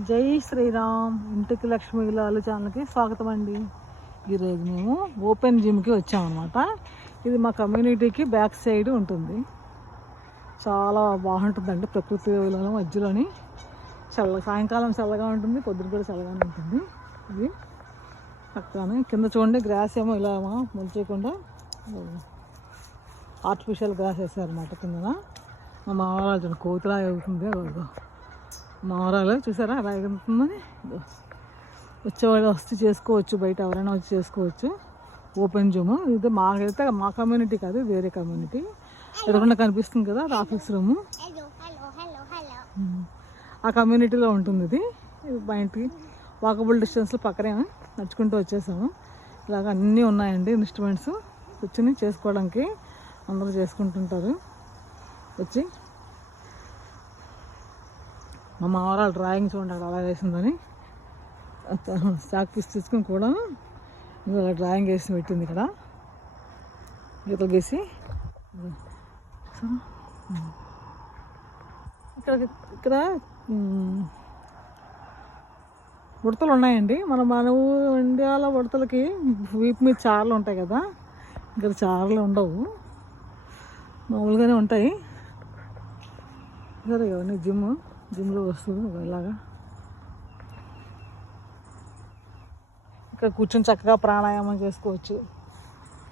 జై శ్రీరామ్. ఇంటికి లక్ష్మీ విలాలు ఛానల్కి స్వాగతం అండి. ఈరోజు మేము ఓపెన్ జిమ్కి వచ్చామన్నమాట. ఇది మా కమ్యూనిటీకి బ్యాక్ సైడ్ ఉంటుంది. చాలా బాగుంటుందండి. ప్రకృతి విలువల మధ్యలోని సాయంకాలం చల్లగా ఉంటుంది, పొద్దున కూడా చల్లగానే ఉంటుంది. ఇది పక్కనే కింద చూడండి, గ్రాస్ ఏమో ఇలా మొలిచేయకుండా ఆర్టిఫిషియల్ గ్రాస్ వేసారన్నమాట. కిందన మా మామరాలు చూడండి, కోతులా ఎగుతుంది. మామరాలు చూసారా అలా ఎగుతుందని. వచ్చేవాళ్ళు వస్తే చేసుకోవచ్చు, బయట ఎవరైనా వచ్చి చేసుకోవచ్చు. ఓపెన్ జిమ్ ఇది మాకైతే మా కమ్యూనిటీ కాదు, వేరే కమ్యూనిటీ. ఎదురుకుండా కనిపిస్తుంది కదా, అది ఆఫీస్ రూము. ఆ కమ్యూనిటీలో ఉంటుంది ఇది. మా ఇంటికి వాకబుల్ డిస్టెన్స్లో పక్కనే నడుచుకుంటూ వచ్చేసాము. ఇలాగ అన్నీ ఉన్నాయండి ఇన్స్ట్రుమెంట్స్. కూర్చొని చేసుకోవడానికి అందరూ చేసుకుంటుంటారు వచ్చి. మా మామరాలు డ్రాయింగ్ చూడండి అక్కడ అలా వేసిందని, చాక్ పీస్ తీసుకుని కూడా డ్రాయింగ్ వేసి పెట్టింది ఇక్కడ, గీతలు గీసి. ఇక్కడ ఉడతలు ఉన్నాయండి. మన ఇండియాలో ఉడతలకి వీపు మీద చారలు ఉంటాయి కదా, ఇక్కడ చారలు ఉండవు, మామూలుగానే ఉంటాయి. సరే ఇవన్నీ జిమ్లో వస్తుంది ఇలాగా. ఇక్కడ కూర్చొని చక్కగా ప్రాణాయామం చేసుకోవచ్చు.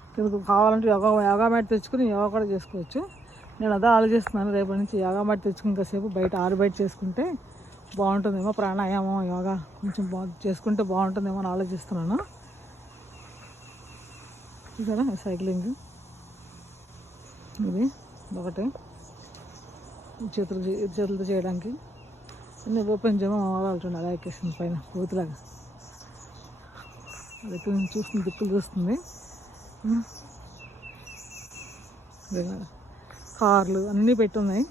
ఇక్కడ కావాలంటే యోగా మ్యాట్ తెచ్చుకుని యోగా కూడా చేసుకోవచ్చు. నేను అదే ఆలోచిస్తున్నాను, రేపటి నుంచి యోగా మ్యాట్ తెచ్చుకుని కాసేపు బయట బయట చేసుకుంటే బాగుంటుందేమో. ప్రాణాయామం యోగా కొంచెం చేసుకుంటే బాగుంటుందేమో అని ఆలోచిస్తున్నాను. చూసారా సైక్లింగ్, ఇది ఒకటి చేతులతో చేయడానికి. అన్నీ ఓపెన్ జిమ్ చూడండి అలా ఎక్కేసింది పైన కోతులాగా. అది ఎక్కడ చూస్తుంది, దిక్కులు చూస్తుంది. కార్లు అన్నీ పెట్టున్నాయి,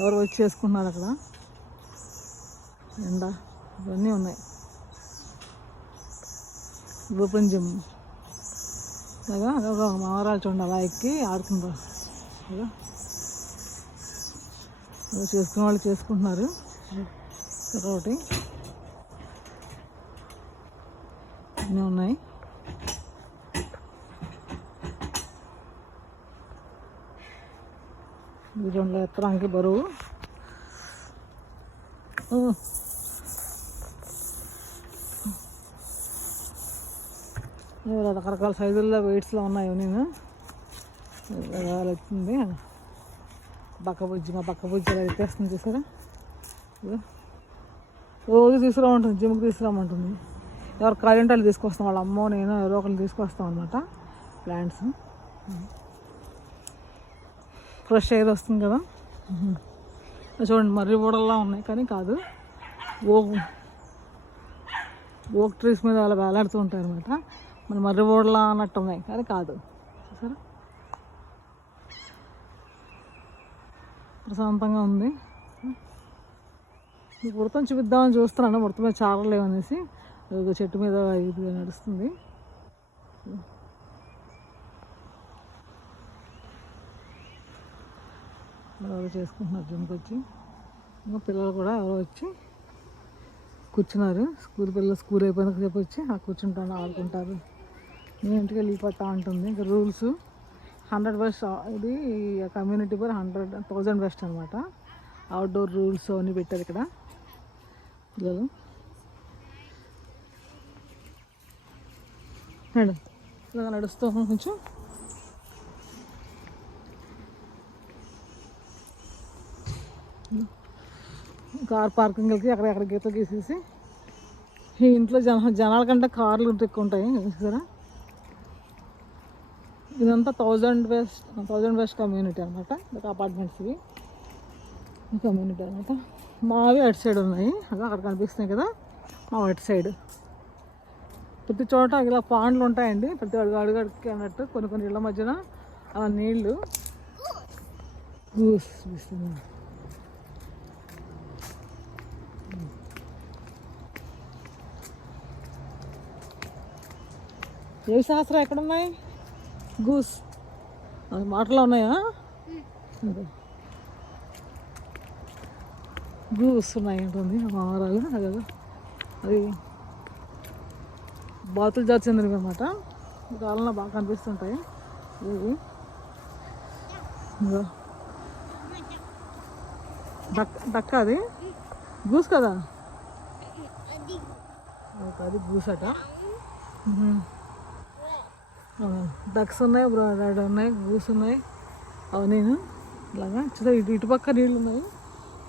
ఎవరు వచ్చి చేసుకుంటున్నారు అక్కడ. ఎండ ఇవన్నీ ఉన్నాయి. ఓపెన్ జిమ్ అలాగా మామరాలు చూడండి అలా ఎక్కి ఆడుకుంటారు. చేసుకునే వాళ్ళు చేసుకుంటున్నారు. ఒకటి అన్నీ ఉన్నాయి. ఇది 2 ఎత్తడానికి బరువు. రకరకాల సైజుల్లో వెయిట్స్లో ఉన్నాయి. నేను వచ్చింది మా పక్క బుజ్జి అలా ఎత్తేస్తుంది చూసారా. రోజు తీసుకురామంటుంది, జిమ్కి తీసుకురామంటుంది. ఎవరు ఖాళీ ఉంటే వాళ్ళు తీసుకొస్తాం, వాళ్ళ అమ్మో నేను ఎవరో ఒకళ్ళు తీసుకొస్తాం అనమాట. ప్లాంట్స్ ఫ్రెష్ ఎయిర్ వస్తుంది కదా. చూడండి మర్రి ఊడల్లా ఉన్నాయి కానీ కాదు, ఓక్ ట్రీస్ మీద అలా వేలాడుతూ ఉంటాయి అనమాట. మన మర్రి ఊడలా అన్నట్టు ఉన్నాయి కానీ కాదు. చూసారా ప్రశాంతంగా ఉంది. ఉడతను చూపిద్దామని చూస్తున్నాను, ఉడత మీద చారలు లేవనేసి. చెట్టు మీద ఇది నడుస్తుంది. ఎవరో చేసుకుంటున్నారు జిమ్కి వచ్చి. ఇంకా పిల్లలు కూడా ఎవరో వచ్చి కూర్చున్నారు. స్కూల్ అయిపోయిన సేపు వచ్చి కూర్చుంటాను, ఆడుకుంటారు. నేను ఇంటికి వెళ్ళిపోతా ఉంటుంది. ఇంకా రూల్స్ 100 వెస్ట్, ఇది కమ్యూనిటీ పర్ 100,000 వెస్ట్ అనమాట. అవుట్డోర్ రూల్స్ అన్నీ పెట్టారు ఇక్కడ. పిల్లలు ఇలా నడుస్తూ కొంచెం కార్ పార్కింగ్లకి అక్కడ గీతలు గీసేసి. ఈ ఇంట్లో జనాల కంటే కార్లు ఎక్కువ ఉంటాయి కదా. ఇదంతా 1000 వెస్ట్ కమ్యూనిటీ అనమాట. అపార్ట్మెంట్స్ ఇవి కమ్యూనిటీ అనమాట. మావి అటు సైడ్ ఉన్నాయి, అదే అక్కడ కనిపిస్తున్నాయి కదా, మా అటు సైడ్. ప్రతి చోట ఇలా పాండ్లు ఉంటాయండి, ప్రతి అడుగడుగుకి అన్నట్టు. కొన్ని ఇళ్ళ మధ్యన అలా నీళ్ళు చూపిస్తుంది. ఏ శాస్త్రం ఎక్కడున్నాయి? గూస్ మాటలో ఉన్నాయా? గూస్తున్నాయి ఉంటుంది మామరాలు. అదే అది బాతులు జాతి చెందినవి అనమాట. కాలంలో బాగా కనిపిస్తుంటాయి ఇవి. డక్క అది గూస్ కదా, అది గూస్ అట. డక్స్ ఉన్నాయి, బ్రాడ్ ఉన్నాయి, గూస్ ఉన్నాయి. అవి నేను ఇలాగా చూసా. ఇటుపక్క నీళ్ళు ఉన్నాయి,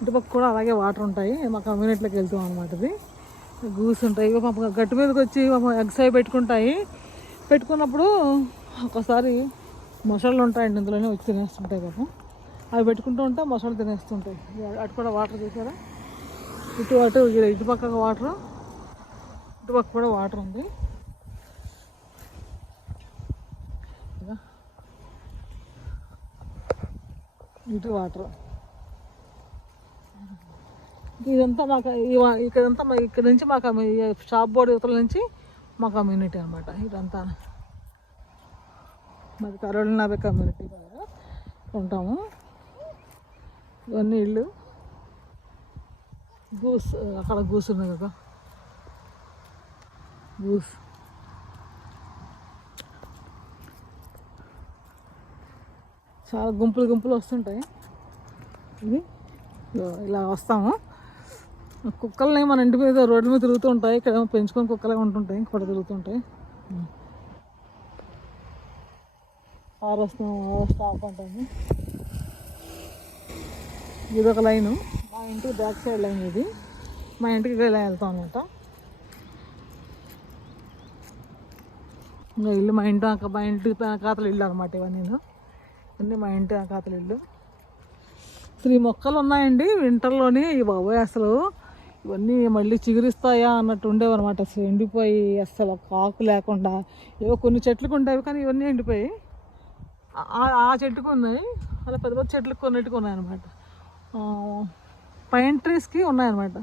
ఇటుపక్క కూడా అలాగే వాటర్ ఉంటాయి. మా కమ్యూనిటీలోకి వెళ్తాం అనమాట. ఇది గూస్ ఉంటాయి. గట్టు మీదకి వచ్చి ఎగ్స్ అవి పెట్టుకున్నప్పుడు ఒకసారి మొసళ్ళు ఉంటాయండి ఇందులోనే వచ్చి తినేస్తుంటాయి పాపం. అవి పెట్టుకుంటూ ఉంటే మొసళ్ళు తినేస్తుంటాయి. అటు కూడా వాటర్ చూసారా, అటు ఇటుపక్క వాటర్, ఇటుపక్క కూడా వాటర్ ఉంది. ఇటు వాటర్. ఇదంతా మాకు ఇక్కడ నుంచి మా షాప్ బోర్డు యువతల నుంచి మా కమ్యూనిటీ అనమాట. ఇదంతా మాది కరోళ కమ్యూనిటీ ఉంటాము. ఇవన్నీ ఇళ్ళు. గూస్ అక్కడ గూస్ ఉన్నాయి కదా, గూస్. చాలా గుంపులు వస్తుంటాయి. ఇది ఇలా వస్తాము. కుక్కల్ని మన ఇంటి మీద రోడ్ల మీద తిరుగుతూ ఉంటాయి. ఇక్కడ పెంచుకొని కుక్కలే ఉంటుంటాయి, ఇక్కడ తిరుగుతుంటాయి. స్టాప్ ఉంటుంది. ఇది ఒక లైను, మా ఇంటికి బ్యాక్ సైడ్ లైన్. ఇది మా ఇంటికి ఇలా వెళ్తాం అనమాట. ఇంకా ఇల్లు మా ఇంటి కాతల ఇల్లు అనమాట. ఇవన్నీ మా ఇంటి కాతల ఇల్లు. 3 మొక్కలు ఉన్నాయండి వింటర్లోని. బాబోయ్ అసలు ఇవన్నీ మళ్ళీ చిగురిస్తాయా అన్నట్టు ఉండేవన్నమాట. అసలు ఎండిపోయి అసలు ఆకు లేకుండా. ఏవో కొన్ని చెట్లకు ఉంటాయి కానీ ఇవన్నీ ఎండిపోయి. ఆ చెట్టుకు ఉన్నాయి, అలా పెద్ద చెట్లకు కొన్నిటికి ఉన్నాయన్నమాట. పైన్ ట్రీస్కి ఉన్నాయన్నమాట.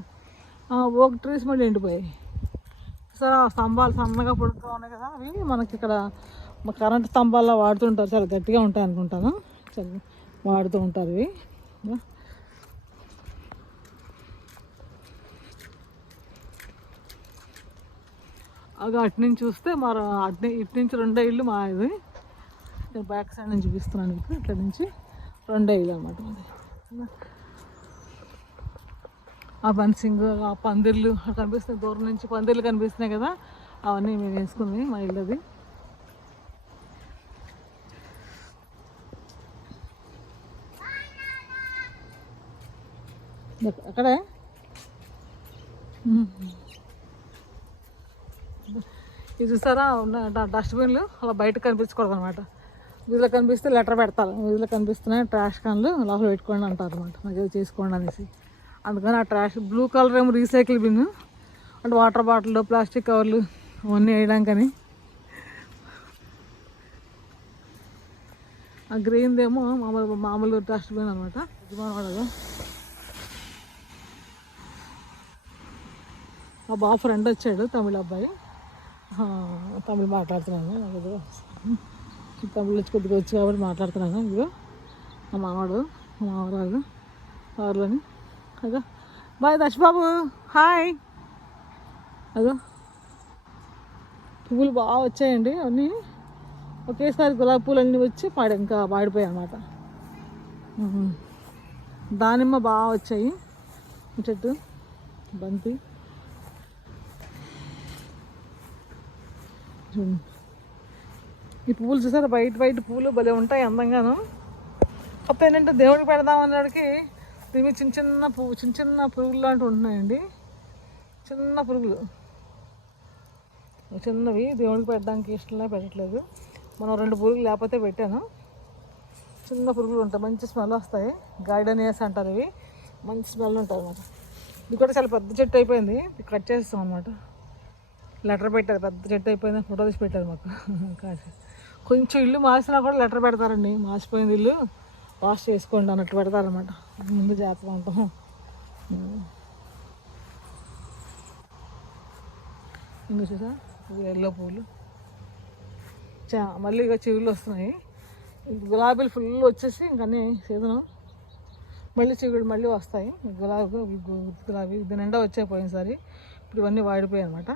ఓక్ ట్రీస్ మళ్ళీ ఎండిపోయాయి. సరే ఆ స్తంభాలు సన్నగా పొడుగ్గా ఉన్నాయి కదా, అవి మనకి ఇక్కడ కరెంట్ స్తంభాల్లో వాడుతుంటారు. చాలా గట్టిగా ఉంటాయి అనుకుంటాను, చాలా వాడుతూ ఉంటారు ఇవి. అవి అటు నుంచి చూస్తే మరి ఇటు నుంచి 2 ఇళ్ళు మా. ఇది బ్యాక్ సైడ్ నుంచి చూపిస్తున్నాను మీకు. ఇట్లా నుంచి 2 ఇళ్ళు అనమాట మాది. ఆ ఫెన్సింగ్, ఆ పందిర్లు కనిపిస్తున్నాయి, దూరం నుంచి పందిర్లు కనిపిస్తున్నాయి కదా, అవన్నీ మేము వేసుకుంది మా ఇల్లుది. అక్కడే ఇది చూసారా, డస్ట్బిన్లు అలా బయట కనిపించకూడదు అనమాట. వీధిలో కనిపిస్తే లెటర్ పెడతారు, వీధిలో కనిపిస్తున్నాయి ట్రాష్ క్యాన్లు లోపల పెట్టుకోండి అంటారు అనమాట, నాకు చేసుకోండి అనేసి. అందుకని ఆ ట్రాష్ బ్లూ కలర్ ఏమో రీసైకిల్ బిన్, అంటే వాటర్ బాటిల్, ప్లాస్టిక్ కవర్లు అవన్నీ వేయడానికని. ఆ గ్రీన్దేమో మామూలు డస్ట్బిన్ అనమాట. వాడదు. మా బాబు ఫ్రెండ్ వచ్చాడు, తమిళ అబ్బాయి, తమిళ్ మాట్లాడుతున్నాను. తమిళ కొద్దిగా వచ్చి కాబట్టి మాట్లాడుతున్నాను. ఇదిగో మా మామరాలు కారులని. అదో బాయ్ దర్శ్ బాబు, హాయ్. అదో పువ్వులు బాగా వచ్చాయండి, అవన్నీ ఒకేసారి గులాబీ పూలు అన్నీ వచ్చి ఇంకా పాడిపోయాయి అన్నమాట. దానిమ్మ బాగా వచ్చాయి చెట్టు, బంతి. ఈ పువ్వులు చూసారా, వైట్ పువ్వులు భలే ఉంటాయి అందంగాను. కొత్త ఏంటంటే దేవుడికి పెడదామన్నడికి దీని చిన్న పురుగులు లాంటివి ఉంటున్నాయండి. చిన్న పురుగులు చిన్నవి, దేవుడికి పెట్టడానికి ఇష్టంలా పెట్టట్లేదు. మనం 2 పురుగులు లేకపోతే పెట్టాను. చిన్న పురుగులు ఉంటాయి, మంచి స్మెల్ వస్తాయి. గార్డెనియాస్ అంటారు ఇవి, మంచి స్మెల్ ఉంటుంది అన్నమాట. ఇది కూడా చాలా పెద్ద చెట్టు అయిపోయింది, కట్ చేస్తాం అనమాట. లెటర్ పెట్టారు, పెద్ద చెట్టు అయిపోయింది, ఫోటో తీసి పెట్టారు మాకు. కాదు కొంచెం ఇల్లు మార్చినా కూడా లెటర్ పెడతారండి, మార్చిపోయింది ఇల్లు వాష్ చేసుకోండి అన్నట్టు పెడతారనమాట. ముందు జాగ్రత్తగా ఉంటాం. ఇంకా చూసా ఎల్లో పూలు, మళ్ళీ ఇక చిగుళ్ళు వస్తున్నాయి. గులాబీలు ఫుల్ వచ్చేసి ఇంకన్నీ సీజను మళ్ళీ చిగుళ్ళు మళ్ళీ వస్తాయి. గులాబీ ఇది నిండా వచ్చాయి పోయినసారి. ఇప్పుడు ఇవన్నీ వాడిపోయాయి అనమాట.